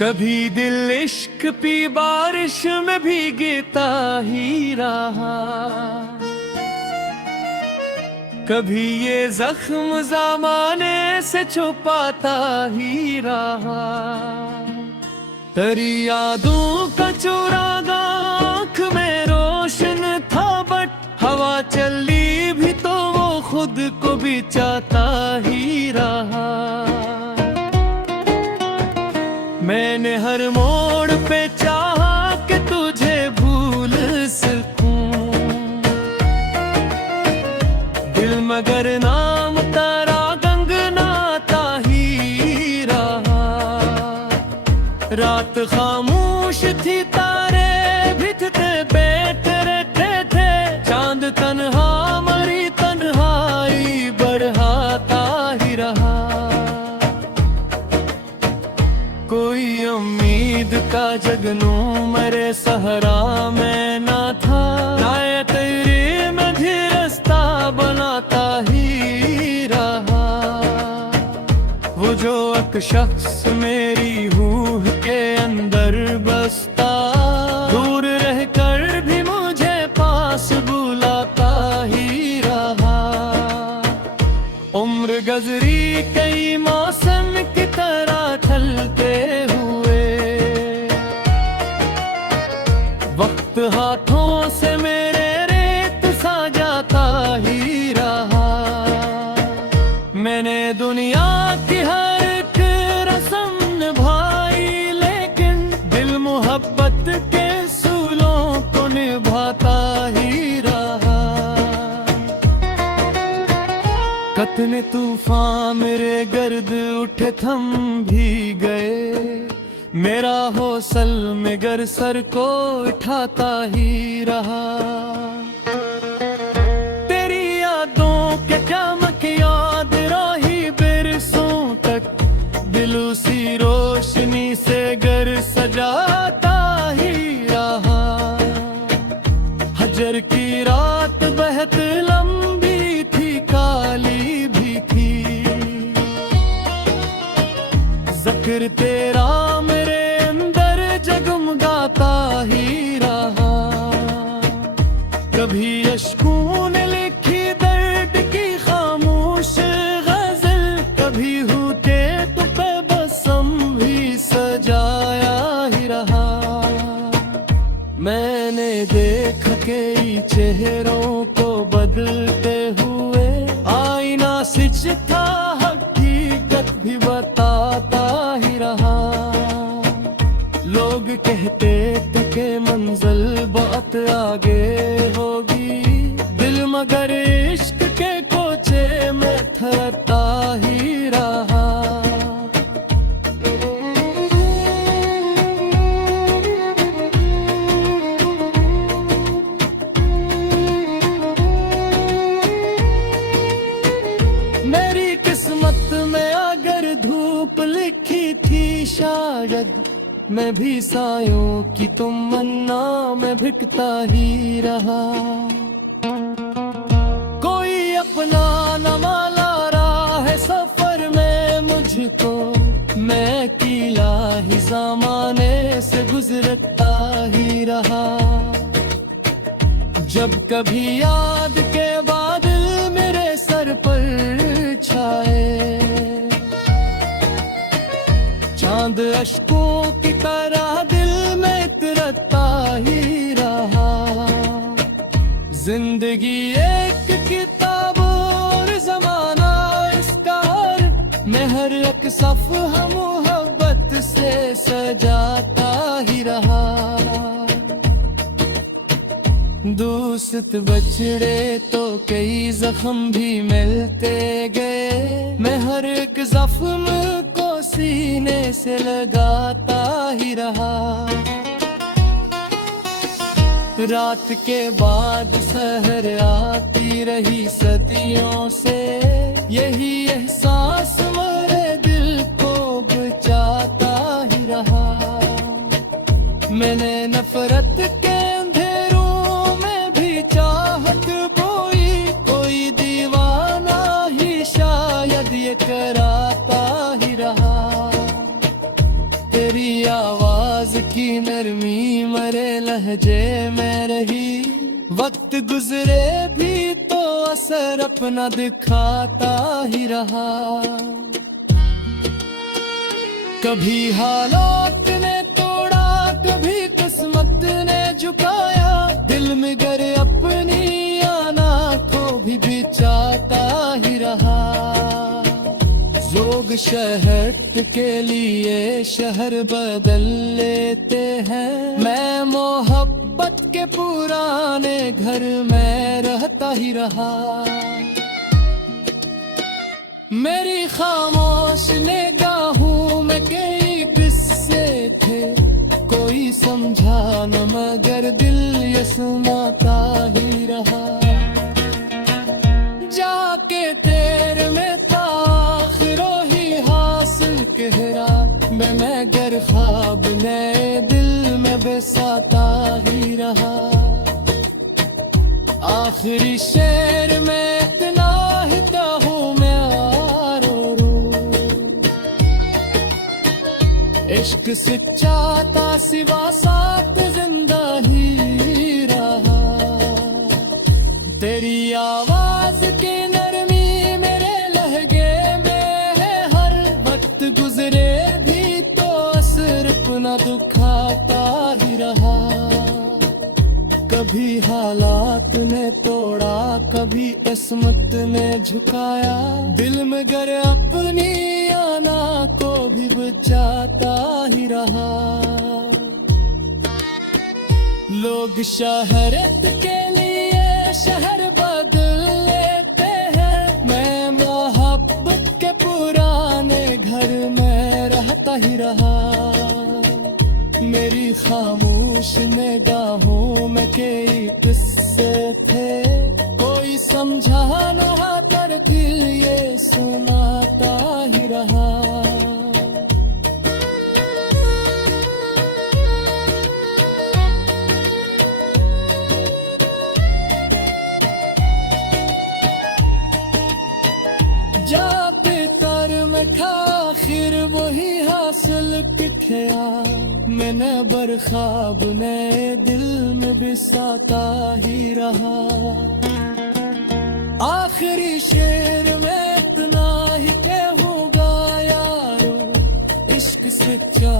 कभी दिल इश्क पी बारिश में भीगता ही रहा, कभी ये जख्म ज़माने से छुपाता ही रहा। तेरी यादों का चुरागा आँख में रोशन था, बट हवा चली भी तो वो खुद को भी चाहता ही रहा। मैंने हर मोड़ पे चाहा कि तुझे भूल सकूं, दिल मगर नाम तेरा गंगनाता ही रहा। रात खामोश थी, तारे भी थे, बैठ रहते थे, चांद तन्हा मरी तन्हाई बढ़ाता ही रहा। कोई उम्मीद का जगनू मरे सहरा में ना था, आए तेरे में भी रास्ता बनाता ही रहा। वो जो एक शख्स मेरी रूह के अंदर बसता, दूर रहकर भी मुझे पास बुलाता ही रहा। उम्र गुज़री कई मौसम की तरह ढलते हुए, वक्त हाथों से मेरे रेत सा जाता ही रहा। मैंने दुनिया की हर एक रस्म निभाई, लेकिन दिल मोहब्बत के सूलों को निभाता ही रहा। कतने तूफान मेरे गर्द उठे थम भी गए, मेरा हौसल में गर सर को उठाता ही रहा। तेरी यादों के चमक याद रही बरसों तक, दिल उसी रोशनी से घर सजाता ही रहा। हजर की रात बहुत लंबी थी, काली भी थी, जिक्र तेरा मेरे अंदर जगमगाता ही रहा। कभी अश्कों ने लिखी दर्द की खामोश गजल, कभी होके तो बेबसम भी सजाया ही रहा। मैंने देखा कई चेहरों को बदलते हुए, आईना सच था हकीकत भी बताता ही रहा। लोग कहते थे कि मंजिल बहुत आगे होगी, दिल मगर इश्क के कोचे में थरता ही रहा। मेरी किस्मत में अगर धूप लिखी थी, शायद मैं भी सायों की तुम मन्ना में भिकता ही रहा। कोई अपना न माला रहा है सफर में मुझको, मैं कीला ही ज़माने से गुजरता ही रहा। जब कभी याद के बादल मेरे सर पर छाए, चांद अश्कों की तरह दिल में तरता ही रहा। जिंदगी एक किताब और ज़माना इसका हर, मैं हर एक सफ़हा मोहब्बत से सजाता ही रहा। दोस्त बछड़े तो कई जख्म भी मिलते गए, मैं हर एक जख्म को सीने से लगाता ही रहा। रात के बाद सहर आती रही सदियों से, यही एहसास मेरे दिल को बचाता ही रहा। मैंने नफरत के अंधेरों में भी चाहत बोई, कोई दीवाना ही शायद ये कराता ही रहा। तेरी आवाज की नरमी मरे लहजे में रही, वक्त गुजरे भी तो असर अपना दिखाता ही रहा। कभी हालात ने तोड़ा, कभी किस्मत ने झुकाया, दिल में गर अपनी आना को भी बिचाता ही रहा। लोग शहर के लिए शहर बदल लेते हैं, मैं मोहब्बत के पुराने घर में रहता ही रहा। मेरी खामोश निगाहों में कई किस्से थे, कोई समझा न मगर दिल ये सुनाता ही रहा। जाके तेरे में ताखिरो ही हासिल कहरा, मैं गर ख्वाब नए दिल में बसाता ही रहा। आखिरी शेर में इतना ही हूँ मैं आरो रो, इश्क सच्चा था सिवा साथ जिंदा ही रहा। तेरी आवाज की नरमी मेरे लहगे में है, हर वक्त गुजरे भी तो असर अपना दुखाता ही रहा। कभी हालात ने तोड़ा, कभी किस्मत ने झुकाया, दिल में गर अपनी आना को भी बचाता ही रहा। लोग शहरत के लिए शहर बदल लेते हैं, मैं मोहब्बत के पुराने घर में रहता ही रहा। मेरी खामोश निगाहों में कई किस्से थे, कोई समझा न कर दिल ये सुनाता ही रहा। जाते तर में आखिर वही हासिल पिठया, मैंने बरखाब नए दिल में बिसाता ही रहा। आखिरी शेर में इतना ही कहूँगा यारो, इश्क सच्चा